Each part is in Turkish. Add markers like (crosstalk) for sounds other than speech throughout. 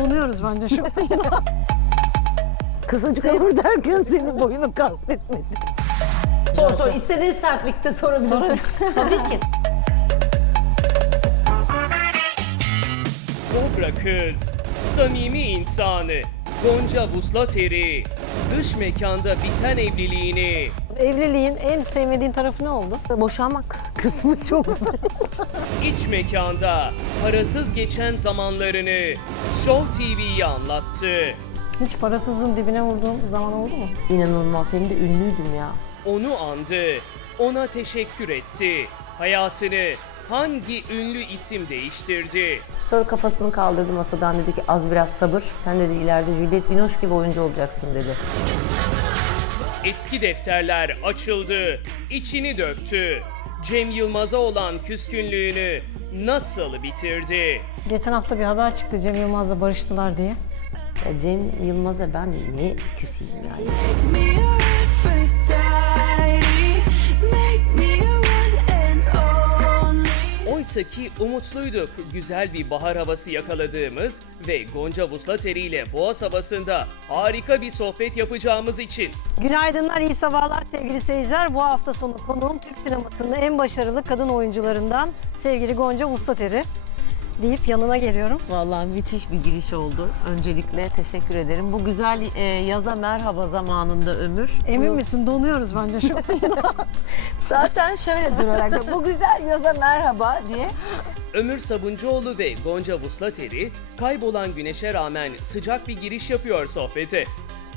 donuyoruz bence şu anda. (laughs) Kısacık olur derken senin boyunu kastetmedim. Sor sor. İstediğin sertlikte sorabilirsin. Tabii ki. Dobra kız, samimi insanı, Gonca Vuslateri, dış mekanda biten evliliğini, Evliliğin en sevmediğin tarafı ne oldu? Boşanmak kısmı çok. iç mekanda parasız geçen zamanlarını Show TV'ye anlattı. Hiç parasızın dibine vurduğum zaman oldu mu? İnanılmaz. Hem de ünlüydüm ya. Onu andı, ona teşekkür etti. Hayatını hangi ünlü isim değiştirdi? Sonra kafasını kaldırdı masadan dedi ki az biraz sabır. Sen dedi ileride Juliette Binoche gibi oyuncu olacaksın dedi. Eski defterler açıldı, içini döktü. Cem Yılmaz'a olan küskünlüğünü nasıl bitirdi? Geçen hafta bir haber çıktı Cem Yılmaz'la barıştılar diye. Ya Cem Yılmaz'a ben niye küseyim yani? Oysa ki umutluyduk güzel bir bahar havası yakaladığımız ve Gonca Vuslateri ile Boğaz havasında harika bir sohbet yapacağımız için. Günaydınlar, iyi sabahlar sevgili seyirciler. Bu hafta sonu konuğum Türk sinemasının en başarılı kadın oyuncularından sevgili Gonca Vuslateri deyip yanına geliyorum. Vallahi müthiş bir giriş oldu. Öncelikle teşekkür ederim. Bu güzel e, yaza merhaba zamanında ömür. Emin Bu- misin? Donuyoruz bence şu anda. (laughs) Zaten şöyle durarak bu güzel yaza merhaba diye. Ömür Sabuncuoğlu ve Gonca Vuslateri kaybolan güneşe rağmen sıcak bir giriş yapıyor sohbete.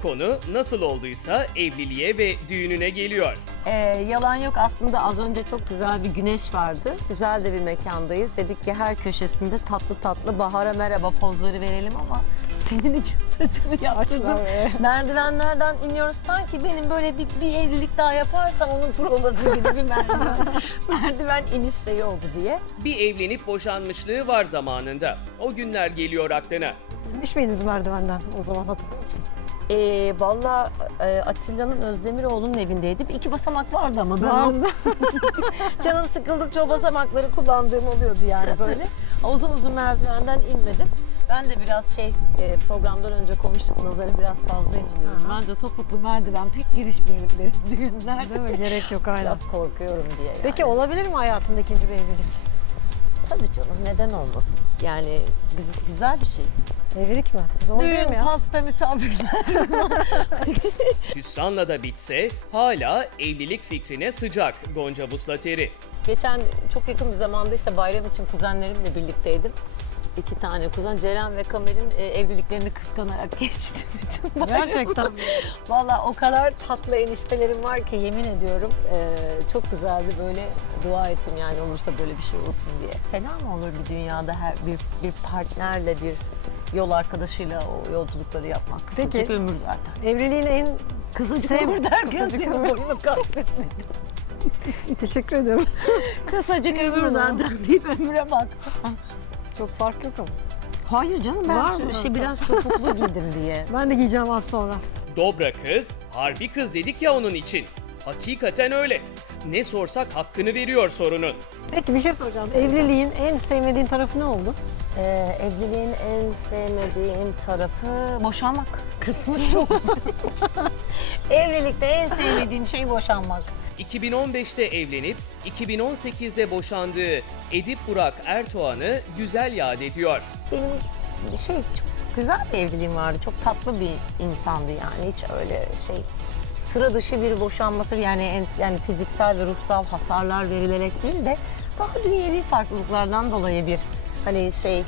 Konu nasıl olduysa evliliğe ve düğününe geliyor. Ee, yalan yok aslında az önce çok güzel bir güneş vardı. Güzel de bir mekandayız. Dedik ki her köşesinde tatlı tatlı bahara merhaba pozları verelim ama (laughs) senin için saçımı yaptırdım. Merdivenlerden iniyoruz. Sanki benim böyle bir, bir evlilik daha yaparsam onun provası gibi bir merdiven, (laughs) merdiven iniş şeyi oldu diye. Bir evlenip boşanmışlığı var zamanında. O günler geliyor aklına. Gitmiş miydiniz merdivenden o zaman hatırlıyor musun? Ee, Valla e, Atilla'nın Özdemiroğlu'nun evindeydim. İki basamak vardı ama ben o- Vardı. (laughs) Canım sıkıldıkça o basamakları kullandığım oluyordu yani böyle. (laughs) Uzun uzun merdivenden inmedim. Ben de biraz şey e, programdan önce konuştuk nazarı biraz fazla inmiyorum. Bence topuklu merdiven pek girişmeyelim derim (laughs) düğünlerde. Değil mi? Gerek yok aynen. Biraz korkuyorum diye yani. Peki olabilir mi hayatında ikinci bir evlilik? Tabii canım neden olmasın? Yani güz- güzel bir şey. Evlilik mi? Zor değil mi Düğün, ya? pasta, misafirler. (laughs) Hüsranla da bitse hala evlilik fikrine sıcak Gonca Vuslateri. Geçen çok yakın bir zamanda işte bayram için kuzenlerimle birlikteydim. İki tane kuzen Ceren ve Kamer'in e, evliliklerini kıskanarak (laughs) geçti bütün bayramı. Gerçekten? (laughs) Valla o kadar tatlı eniştelerim var ki yemin ediyorum e, çok güzeldi böyle dua ettim yani olursa böyle bir şey olsun diye. Fena mı olur bir dünyada her bir, bir partnerle bir yol arkadaşıyla o yolculukları yapmak? Peki. Kısacık ömür zaten. Evliliğin en Kısacık Sev- ömür derken Kısacık senin ömür. boyunu kastetmedim. teşekkür ederim. Kısacık ömür zaten deyip ömüre bak. Çok fark yok ama. Hayır canım ben Var mı? şey biraz topuklu giydim diye. (laughs) Ben de giyeceğim az sonra. Dobra kız, harbi kız dedik ya onun için. Hakikaten öyle. Ne sorsak hakkını veriyor sorunun. Peki bir şey soracağım. Evliliğin en sevmediğin tarafı ne oldu? Ee, evliliğin en sevmediğim tarafı boşanmak kısmı çok. (laughs) Evlilikte en sevmediğim şey boşanmak. 2015'te evlenip 2018'de boşandığı Edip Burak Erdoğan'ı güzel yad ediyor. Benim şey çok güzel bir evliliğim vardı. Çok tatlı bir insandı yani hiç öyle şey sıra dışı bir boşanması yani yani fiziksel ve ruhsal hasarlar verilerek değil de daha dünyevi farklılıklardan dolayı bir hani şey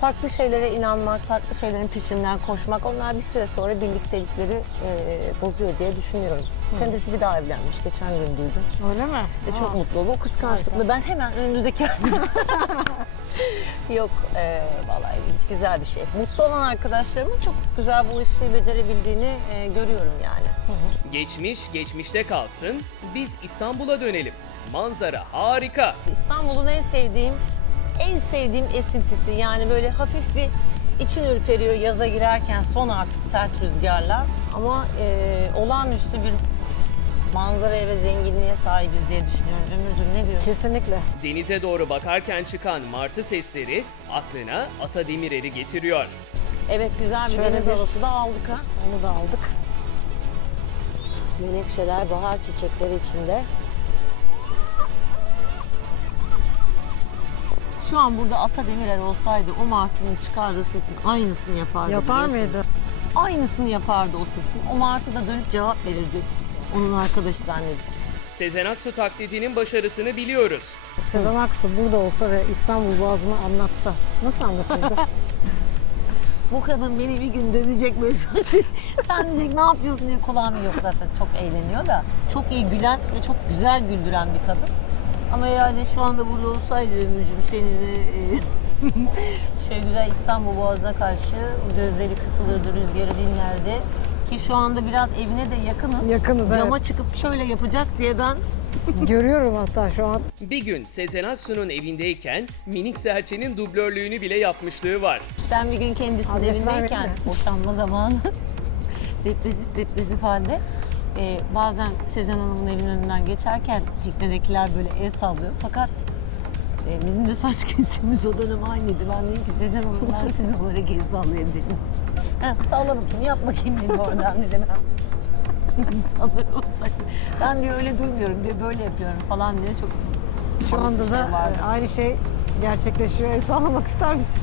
farklı şeylere inanmak, farklı şeylerin peşinden koşmak onlar bir süre sonra birliktelikleri e, bozuyor diye düşünüyorum. Kendisi bir daha evlenmiş. Geçen gün duydum. Öyle mi? Ve çok mutlu oldu. O kıskançlıkla ben hemen önümüzdeki (laughs) Yok e, vallahi güzel bir şey. Mutlu olan arkadaşlarımın çok güzel bu işi becerebildiğini e, görüyorum yani. Geçmiş geçmişte kalsın, biz İstanbul'a dönelim. Manzara harika. İstanbul'un en sevdiğim en sevdiğim esintisi yani böyle hafif bir için ürperiyor yaza girerken son artık sert rüzgarlar ama e, olağanüstü bir manzaraya ve zenginliğe sahibiz diye düşünüyorum. Ömürcüğüm ne diyorsun? Kesinlikle. Denize doğru bakarken çıkan martı sesleri aklına Ata Demirer'i getiriyor. Evet güzel bir Şöyle deniz bir- havası da aldık ha. Onu da aldık. Menekşeler bahar çiçekleri içinde. Şu an burada Ata Demirer olsaydı o martının çıkardığı sesin aynısını yapardı. Yapar biliyorsun. mıydı? Aynısını yapardı o sesin. O martı da dönüp cevap verirdi. Onun arkadaşı zannedip. Sezen Aksu taklidinin başarısını biliyoruz. Sezen Aksu burada olsa ve İstanbul Boğazı'nı anlatsa nasıl anlatırdı? (laughs) Bu kadın beni bir gün dövecek böyle zaten. (laughs) Sen diyecek ne yapıyorsun diye kulağım yok zaten. Çok eğleniyor da. Çok iyi gülen ve çok güzel güldüren bir kadın. Ama herhalde şu anda burada olsaydı Ömürcüğüm seni de e, (laughs) şöyle güzel İstanbul Boğazı'na karşı gözleri kısılırdı, rüzgarı dinlerdi. Ki şu anda biraz evine de yakınız. Yakınız, evet. Cama çıkıp şöyle yapacak diye ben (laughs) Görüyorum hatta şu an. Bir gün Sezen Aksu'nun evindeyken minik serçenin dublörlüğünü bile yapmışlığı var. Ben bir gün kendisinin Adres evindeyken boşanma zamanı (laughs) depresif depresif halde e, bazen Sezen Hanım'ın evinin önünden geçerken teknedekiler böyle el sallıyor. Fakat e, bizim de saç (laughs) kesimimiz o dönem aynıydı. Ben dedim ki Sezen Hanım ben (laughs) size olarak el sallayabilirim. (laughs) Salla bakayım yap bakayım dedim oradan dedim. İnsanlar olsaydı. Ben diyor öyle durmuyorum diyor böyle yapıyorum falan diye çok Şu anda şey da vardı. e, aynı şey gerçekleşiyor. El sallamak ister misin?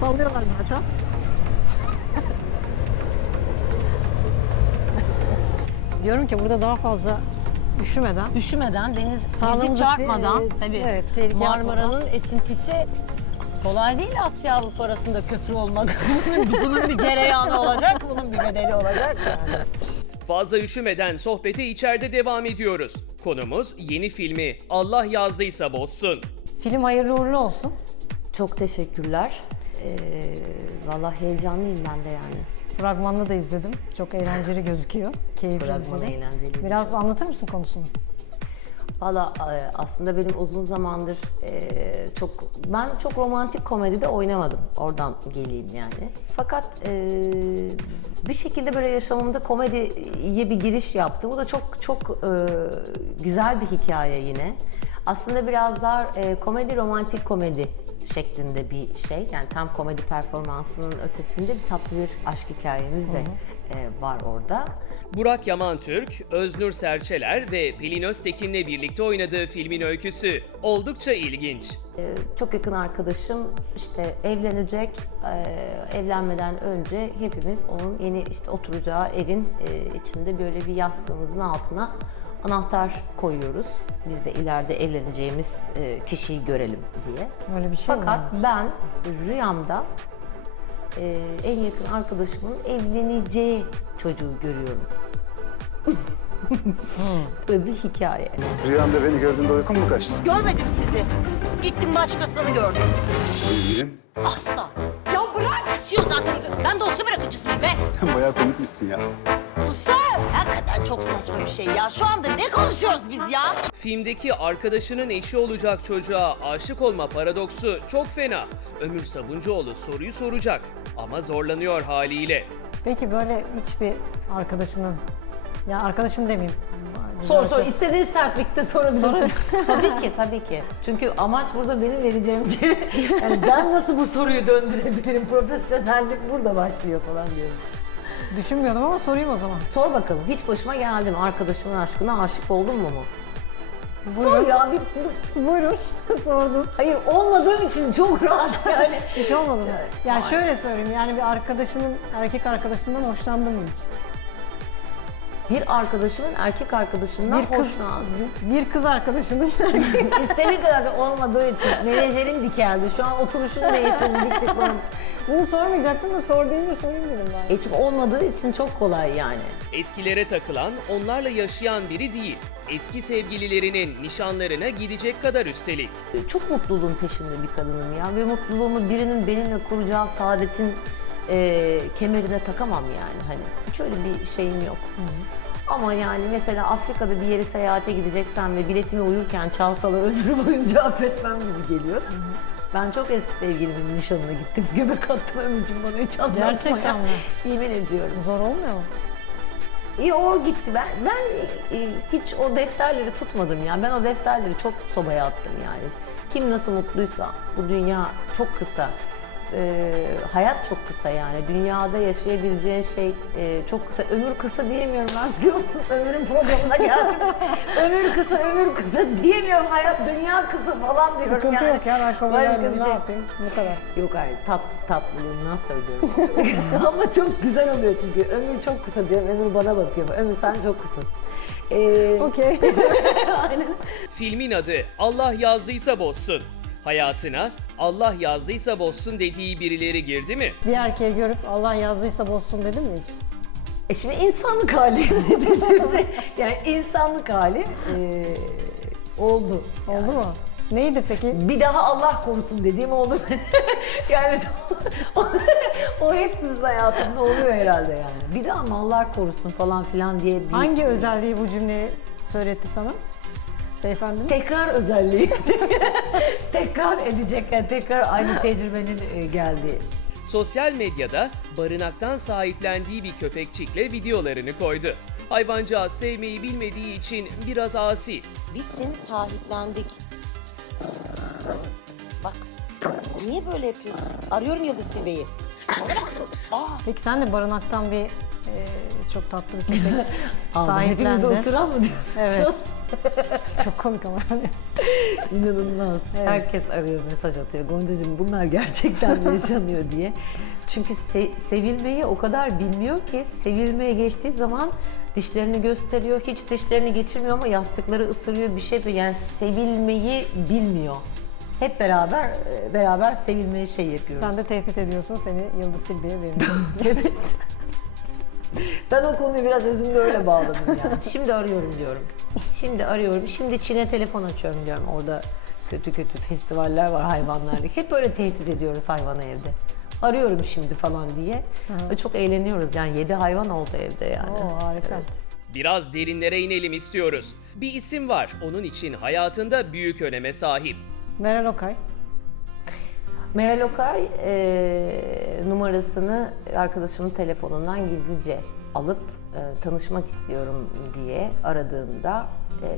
Sallıyorlar zaten. Diyorum ki burada daha fazla üşümeden Üşümeden, deniz bizi Sağlığımızı çarpmadan, te- tabii evet, tehlikeye Marmara'nın esintisi kolay değil Asya Avrupa arasında köprü olmak. (laughs) bunun, bunun bir cereyanı olacak, bunun bir bedeli olacak yani. Fazla üşümeden sohbete içeride devam ediyoruz. Konumuz yeni filmi Allah yazdıysa bozsun. film hayırlı uğurlu olsun. Çok teşekkürler. Ee, Valla heyecanlıyım ben de yani. Fragmanını da izledim. Çok eğlenceli gözüküyor. Keyifli bir film. eğlenceli. Biraz anlatır mısın konusunu? Valla e, aslında benim uzun zamandır e, çok ben çok romantik komedide oynamadım. Oradan geleyim yani. Fakat e, bir şekilde böyle yaşamımda komediye bir giriş yaptım. Bu da çok çok e, güzel bir hikaye yine. Aslında biraz daha e, komedi romantik komedi şeklinde bir şey. Yani tam komedi performansının ötesinde bir tatlı bir aşk hikayemiz de e, var orada. Burak Yaman Türk, Öznur Serçeler ve Pelin Öztekin'le birlikte oynadığı filmin öyküsü oldukça ilginç. Ee, çok yakın arkadaşım işte evlenecek. Ee, evlenmeden önce hepimiz onun yeni işte oturacağı evin e, içinde böyle bir yastığımızın altına anahtar koyuyoruz. Biz de ileride evleneceğimiz e, kişiyi görelim diye. Öyle bir şey mi? Fakat ben rüyamda e, en yakın arkadaşımın evleneceği çocuğu görüyorum. (laughs) Böyle bir hikaye. Rüyamda beni gördüğünde uykun mu kaçtı? Görmedim sizi. Gittim başkasını gördüm. Sevgilim, Asla. Ya bırak. Kesiyor zaten. Ben dosya bırakıcısı mıyım be? sen (laughs) bayağı komikmişsin ya. Usta. Hakikaten çok saçma bir şey ya. Şu anda ne konuşuyoruz biz ya? Filmdeki arkadaşının eşi olacak çocuğa aşık olma paradoksu çok fena. Ömür Sabuncuoğlu soruyu soracak ama zorlanıyor haliyle. Peki böyle hiçbir arkadaşının, ya arkadaşın demeyeyim. Sor sor istediğin sertlikte sorabilirsin. (laughs) tabii ki tabii ki. Çünkü amaç burada benim vereceğim şey. (laughs) Yani ben nasıl bu soruyu döndürebilirim? Profesyonellik burada başlıyor falan diyorum. Düşünmüyordum ama sorayım o zaman. Sor bakalım hiç başıma geldi mi? Arkadaşımın aşkına aşık oldun mu mu? Sor ya bir... (laughs) Buyurun, (laughs) sordum. Hayır olmadığım için çok rahat yani. (laughs) Hiç olmadı mı? Ya Hayır. şöyle söyleyeyim yani bir arkadaşının, erkek arkadaşından hoşlandın mı hiç? Bir arkadaşımın erkek arkadaşından Bir kız, hoşlandı. bir kız arkadaşının İstediği kadar da olmadığı için menajerim dikeldi. Şu an oturuşunu değiştirdi dik dik. Bunu sormayacaktım da sor deyince sorayım dedim ben. E çünkü olmadığı için çok kolay yani. Eskilere takılan, onlarla yaşayan biri değil. Eski sevgililerinin nişanlarına gidecek kadar üstelik. Çok mutluluğun peşinde bir kadınım ya. Ve mutluluğumu birinin benimle kuracağı saadetin e, kemerine takamam yani. Hani hiç öyle bir şeyim yok. Ama yani mesela Afrika'da bir yere seyahate gideceksem ve biletimi uyurken çalsalar ömrü boyunca (laughs) affetmem gibi geliyor. Ben çok eski sevgilimin nişanına gittim. (laughs) Göbek attım ömrücüm bana hiç anlatma Gerçekten mi? Yemin ediyorum. Zor olmuyor mu? İyi o gitti. Ben ben e, hiç o defterleri tutmadım ya. Ben o defterleri çok sobaya attım yani. Kim nasıl mutluysa bu dünya çok kısa. E, hayat çok kısa yani. Dünyada yaşayabileceğin şey e, çok kısa. Ömür kısa diyemiyorum ben biliyor musunuz? Ömürün programına geldim. (laughs) ömür kısa, ömür kısa diyemiyorum. Hayat, dünya kısa falan diyorum Sıkıntı yani. yok ya ben kabul Başka bir Ne şey. yapayım? Bu kadar. Yok hayır tat, tatlılığından söylüyorum. (laughs) (laughs) Ama çok güzel oluyor çünkü. Ömür çok kısa diyorum. Ömür bana bakıyor. Ömür sen çok kısasın. Ee, Okey. aynen. Filmin adı Allah yazdıysa bozsun. Hayatına Allah yazdıysa bozsun dediği birileri girdi mi? bir erkeği görüp Allah yazdıysa bozsun dedin mi hiç? E şimdi insanlık hali (laughs) dediğimizde yani insanlık hali e, oldu. Oldu mu? Neydi peki? Bir daha Allah korusun dediğim oldu. (laughs) yani o, (laughs) o hepimiz hayatında oluyor herhalde yani. Bir daha mı Allah korusun falan filan diye bir Hangi özelliği bu cümleyi söyletti sana? Beyefendi. tekrar özelliği (laughs) tekrar edecek yani tekrar aynı tecrübenin e, geldiği. Sosyal medyada barınaktan sahiplendiği bir köpekçikle videolarını koydu. Hayvancağız sevmeyi bilmediği için biraz asi. Biz seni sahiplendik. Bak. Niye böyle yapıyorsun? Arıyorum Yıldız TV'yi. Peki sen de barınaktan bir e, çok tatlı bir (laughs) köpek Aldım. Hepimizi sahiplendi. ısıran mı diyorsun? Evet. Çok (laughs) komik ama. (laughs) İnanılmaz. Evet. Herkes arıyor, mesaj atıyor. Goncacığım bunlar gerçekten mi yaşanıyor diye. Çünkü se- sevilmeyi o kadar bilmiyor ki sevilmeye geçtiği zaman dişlerini gösteriyor. Hiç dişlerini geçirmiyor ama yastıkları ısırıyor bir şey yapıyor. Yani sevilmeyi bilmiyor. Hep beraber e, beraber sevilmeyi şey yapıyoruz. Sen de tehdit ediyorsun seni Yıldız Silbe'ye veriyorum. Evet. (laughs) Ben o konuyu biraz özümle öyle bağladım yani. (laughs) Şimdi arıyorum diyorum. Şimdi arıyorum. Şimdi Çin'e telefon açıyorum diyorum. Orada kötü kötü festivaller var hayvanlarla. Hep böyle tehdit ediyoruz hayvanı evde. Arıyorum şimdi falan diye. Ve çok eğleniyoruz yani. Yedi hayvan oldu evde yani. Oo harika. Biraz derinlere inelim istiyoruz. Bir isim var onun için hayatında büyük öneme sahip. Meral Okay. Meral Okay e, numarasını arkadaşımın telefonundan gizlice alıp e, tanışmak istiyorum diye aradığımda e,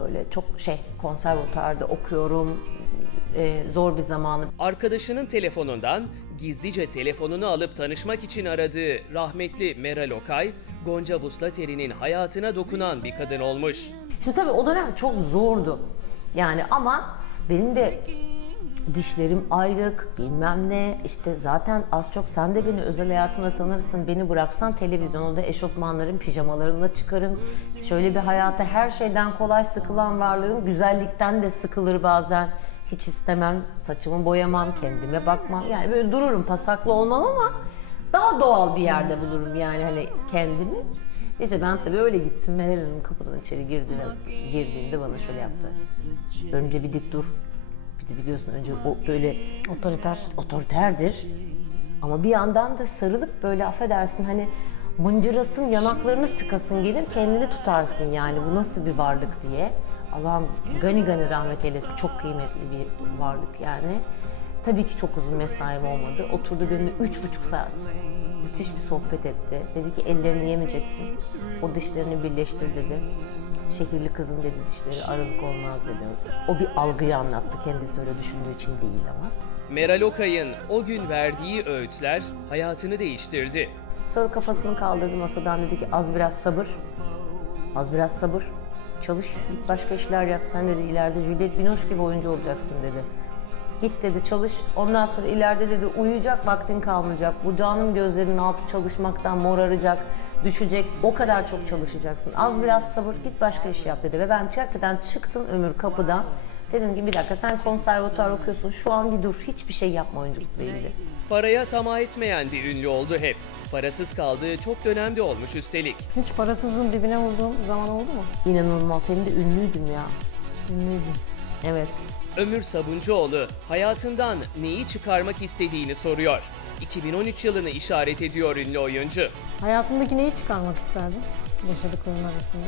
böyle çok şey konservatuarda okuyorum e, zor bir zamanı. Arkadaşının telefonundan gizlice telefonunu alıp tanışmak için aradığı rahmetli Meral Okay, Gonca Vuslateri'nin hayatına dokunan bir kadın olmuş. Şimdi tabii o dönem çok zordu. Yani ama benim de dişlerim ayrık, bilmem ne. işte zaten az çok sen de beni özel hayatımda tanırsın. Beni bıraksan televizyonda eşofmanlarım, pijamalarımla çıkarım. Şöyle bir hayata her şeyden kolay sıkılan varlığım. Güzellikten de sıkılır bazen. Hiç istemem, saçımı boyamam, kendime bakmam. Yani böyle dururum, pasaklı olmam ama daha doğal bir yerde bulurum yani hani kendimi. Neyse ben tabii öyle gittim. Meral Hanım kapıdan içeri girdi ve girdiğinde bana şöyle yaptı. Önce bir dik dur. Bir de biliyorsun önce o böyle Otoriter. otoriterdir. Ama bir yandan da sarılıp böyle affedersin hani mıncırasın yanaklarını sıkasın gelir kendini tutarsın yani bu nasıl bir varlık diye. Allah'ım gani gani rahmet eylesin çok kıymetli bir varlık yani. Tabii ki çok uzun mesaim olmadı. Oturdu benimle üç buçuk saat. Müthiş bir sohbet etti. Dedi ki ellerini yemeyeceksin. O dişlerini birleştir dedi. Şehirli kızım dedi dişleri aralık olmaz dedi. O bir algıyı anlattı kendisi öyle düşündüğü için değil ama. Meral Okay'ın o gün verdiği öğütler hayatını değiştirdi. Sonra kafasını kaldırdı masadan dedi ki az biraz sabır. Az biraz sabır. Çalış, git başka işler yap. Sen dedi ileride Juliette Binoche gibi oyuncu olacaksın dedi. Git dedi çalış. Ondan sonra ileride dedi uyuyacak vaktin kalmayacak. Bu canım gözlerinin altı çalışmaktan moraracak, düşecek. O kadar çok çalışacaksın. Az biraz sabır, git başka iş yap dedi. Ve ben hakikaten çıktım ömür kapıdan. Dedim ki bir dakika sen konservatuar okuyorsun. Şu an bir dur. Hiçbir şey yapma oyunculukla ilgili. Paraya tamah etmeyen bir ünlü oldu hep. Parasız kaldığı çok dönemde olmuş üstelik. Hiç parasızın dibine vurduğum zaman oldu mu? İnanılmaz. Hem de ünlüydüm ya. Ünlüydüm. Evet. Ömür Sabuncuoğlu hayatından neyi çıkarmak istediğini soruyor. 2013 yılını işaret ediyor ünlü oyuncu. Hayatındaki neyi çıkarmak isterdin yaşadıkların arasında?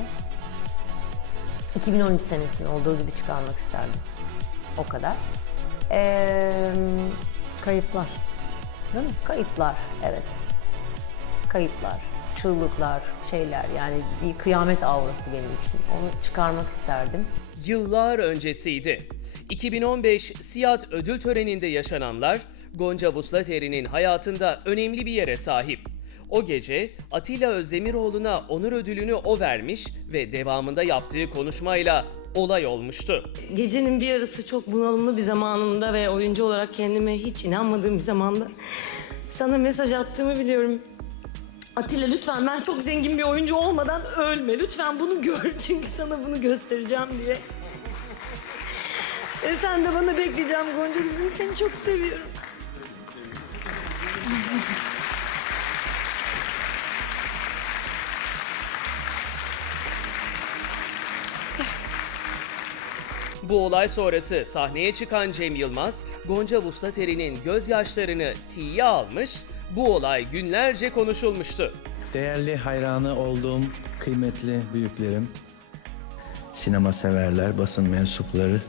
2013 senesinde olduğu gibi çıkarmak isterdim. O kadar. Ee, Kayıplar. Değil mi? kayıplar, evet. Kayıplar, çığlıklar, şeyler yani bir kıyamet aurası benim için. Onu çıkarmak isterdim. Yıllar öncesiydi. 2015 Siyat ödül töreninde yaşananlar Gonca Vuslateri'nin hayatında önemli bir yere sahip. O gece Atilla Özdemiroğlu'na onur ödülünü o vermiş ve devamında yaptığı konuşmayla olay olmuştu. Gecenin bir yarısı çok bunalımlı bir zamanımda ve oyuncu olarak kendime hiç inanmadığım bir zamanda sana mesaj attığımı biliyorum. Atilla lütfen ben çok zengin bir oyuncu olmadan ölme. Lütfen bunu gör (laughs) çünkü sana bunu göstereceğim diye. Ve sen de bana bekleyeceğim Gonca kızım. Seni çok seviyorum. Bu olay sonrası sahneye çıkan Cem Yılmaz, Gonca Vuslateri'nin gözyaşlarını tiye almış, bu olay günlerce konuşulmuştu. Değerli hayranı olduğum kıymetli büyüklerim, sinema severler, basın mensupları,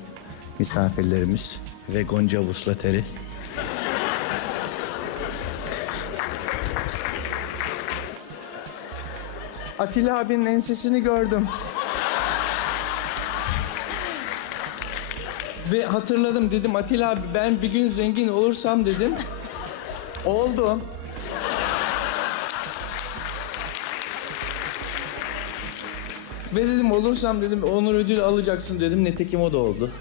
misafirlerimiz ve Gonca Vuslateri. Atilla abinin ensesini gördüm. Ve hatırladım dedim Atilla abi ben bir gün zengin olursam dedim. Oldum. Ve dedim olursam dedim onur ödülü alacaksın dedim. Netekim o da oldu.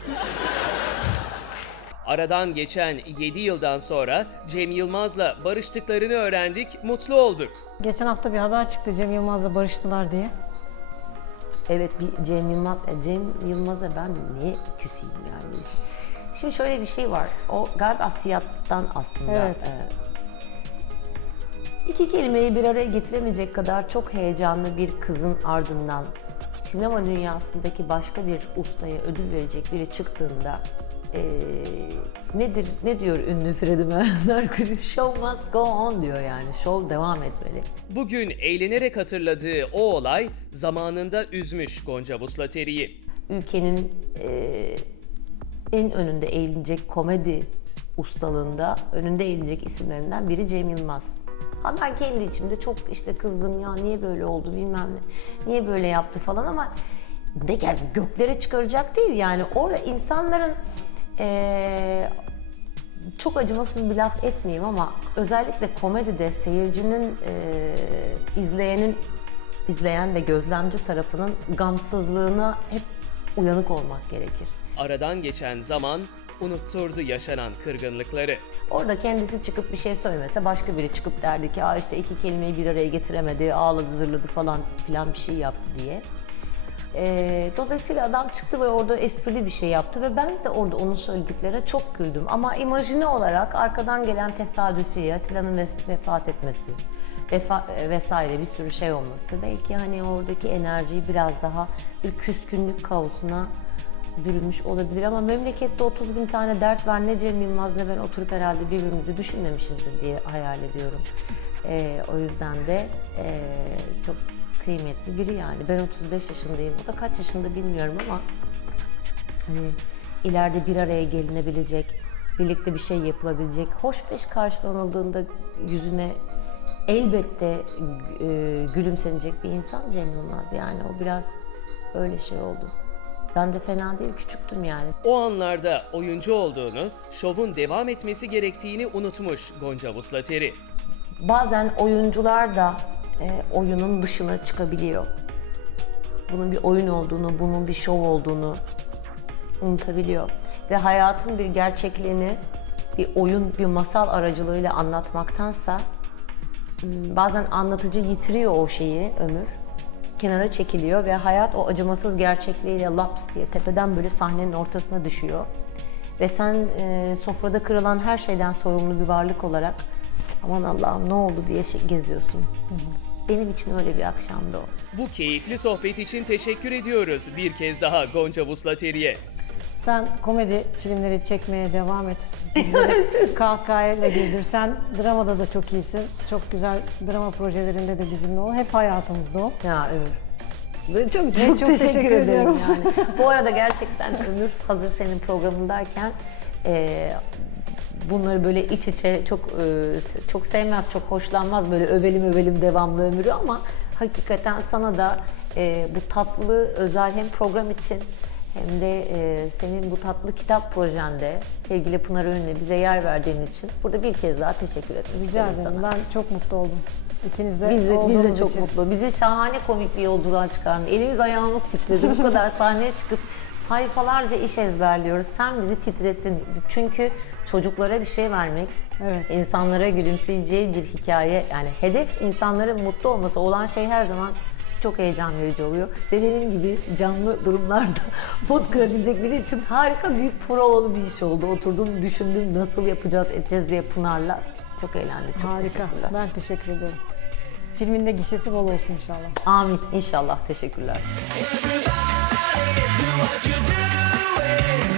Aradan geçen 7 yıldan sonra Cem Yılmaz'la barıştıklarını öğrendik, mutlu olduk. Geçen hafta bir haber çıktı Cem Yılmaz'la barıştılar diye. Evet bir Cem Yılmaz, e, Cem Yılmaz'a ben niye küseyim yani? Şimdi şöyle bir şey var. O galiba Asiyat'tan aslında. Evet. e, iki kelimeyi bir araya getiremeyecek kadar çok heyecanlı bir kızın ardından sinema dünyasındaki başka bir ustaya ödül verecek biri çıktığında e, nedir ne diyor ünlü Freddie Mercury? (laughs) Show must go on diyor yani. Show devam etmeli. Bugün eğlenerek hatırladığı o olay zamanında üzmüş Gonca Vuslateri'yi. ülkenin eee, en önünde eğilecek komedi ustalığında önünde eğilecek isimlerinden biri Cem Yılmaz. Ha ben kendi içimde çok işte kızdım ya niye böyle oldu bilmem ne, niye böyle yaptı falan ama ne gel göklere çıkaracak değil yani orada insanların eee, çok acımasız bir laf etmeyeyim ama özellikle komedide seyircinin eee, izleyenin izleyen ve gözlemci tarafının gamsızlığına hep uyanık olmak gerekir. Aradan geçen zaman unutturdu yaşanan kırgınlıkları. Orada kendisi çıkıp bir şey söylemese başka biri çıkıp derdi ki Aa işte iki kelimeyi bir araya getiremedi, ağladı zırladı falan filan bir şey yaptı diye. Ee, dolayısıyla adam çıktı ve orada esprili bir şey yaptı ve ben de orada onun söylediklerine çok güldüm. Ama imajine olarak arkadan gelen tesadüfi, Atilla'nın vefat etmesi vefa, e, vesaire bir sürü şey olması belki hani oradaki enerjiyi biraz daha bir küskünlük kaosuna bürünmüş olabilir ama memlekette 30 bin tane dert var ne Cem Yılmaz ne ben oturup herhalde birbirimizi düşünmemişizdir diye hayal ediyorum. Ee, o yüzden de ee, çok kıymetli biri yani. Ben 35 yaşındayım. O da kaç yaşında bilmiyorum ama hani ileride bir araya gelinebilecek, birlikte bir şey yapılabilecek, hoş beş karşılanıldığında yüzüne elbette e, gülümsenecek bir insan Cem Yılmaz. Yani o biraz öyle şey oldu. Ben de fena değil, küçüktüm yani. O anlarda oyuncu olduğunu, şovun devam etmesi gerektiğini unutmuş Gonca Vuslateri. Bazen oyuncular da e, oyunun dışına çıkabiliyor. Bunun bir oyun olduğunu, bunun bir şov olduğunu unutabiliyor. Ve hayatın bir gerçekliğini bir oyun, bir masal aracılığıyla anlatmaktansa m, bazen anlatıcı yitiriyor o şeyi ömür. Kenara çekiliyor ve hayat o acımasız gerçekliğiyle laps diye tepeden böyle sahnenin ortasına düşüyor. Ve sen e, sofrada kırılan her şeyden sorumlu bir varlık olarak aman Allah'ım ne oldu diye şey, geziyorsun. Benim için öyle bir akşamdı o. Bu keyifli sohbet için teşekkür ediyoruz bir kez daha Gonca Vuslateri'ye. Sen komedi filmleri çekmeye devam et. (laughs) Bizleri kahkahayla güldür. Sen dramada da çok iyisin. Çok güzel drama projelerinde de bizimle ol. Hep hayatımızda ol. Ya Ömür. Ve çok, çok teşekkür ediyorum. yani. Bu arada gerçekten Ömür hazır senin programındayken e, bunları böyle iç içe çok e, çok sevmez, çok hoşlanmaz böyle övelim övelim devamlı Ömür'ü ama hakikaten sana da e, bu tatlı özel hem program için hem de e, senin bu tatlı kitap projende sevgili Pınar Önü'ne bize yer verdiğin için burada bir kez daha teşekkür etmek Rica isterim ederim. sana. Ben çok mutlu oldum. İkiniz de Biz de, biz de çok için. mutlu. Bizi şahane komik bir yolculuğa çıkardın. Elimiz ayağımız titredi. Bu kadar (laughs) sahneye çıkıp sayfalarca iş ezberliyoruz. Sen bizi titrettin. Çünkü çocuklara bir şey vermek, Evet. insanlara gülümseyeceği bir hikaye. Yani hedef insanların mutlu olması olan şey her zaman çok heyecan verici oluyor. Ve benim gibi canlı durumlarda (laughs) pot kırabilecek biri için harika büyük provalı bir iş oldu. Oturdum düşündüm nasıl yapacağız edeceğiz diye Pınar'la. Çok eğlendik. Çok Harika. teşekkürler. Ben teşekkür ederim. Filmin de gişesi bol olsun inşallah. Amin. İnşallah. Teşekkürler. Smile will bring the sunshine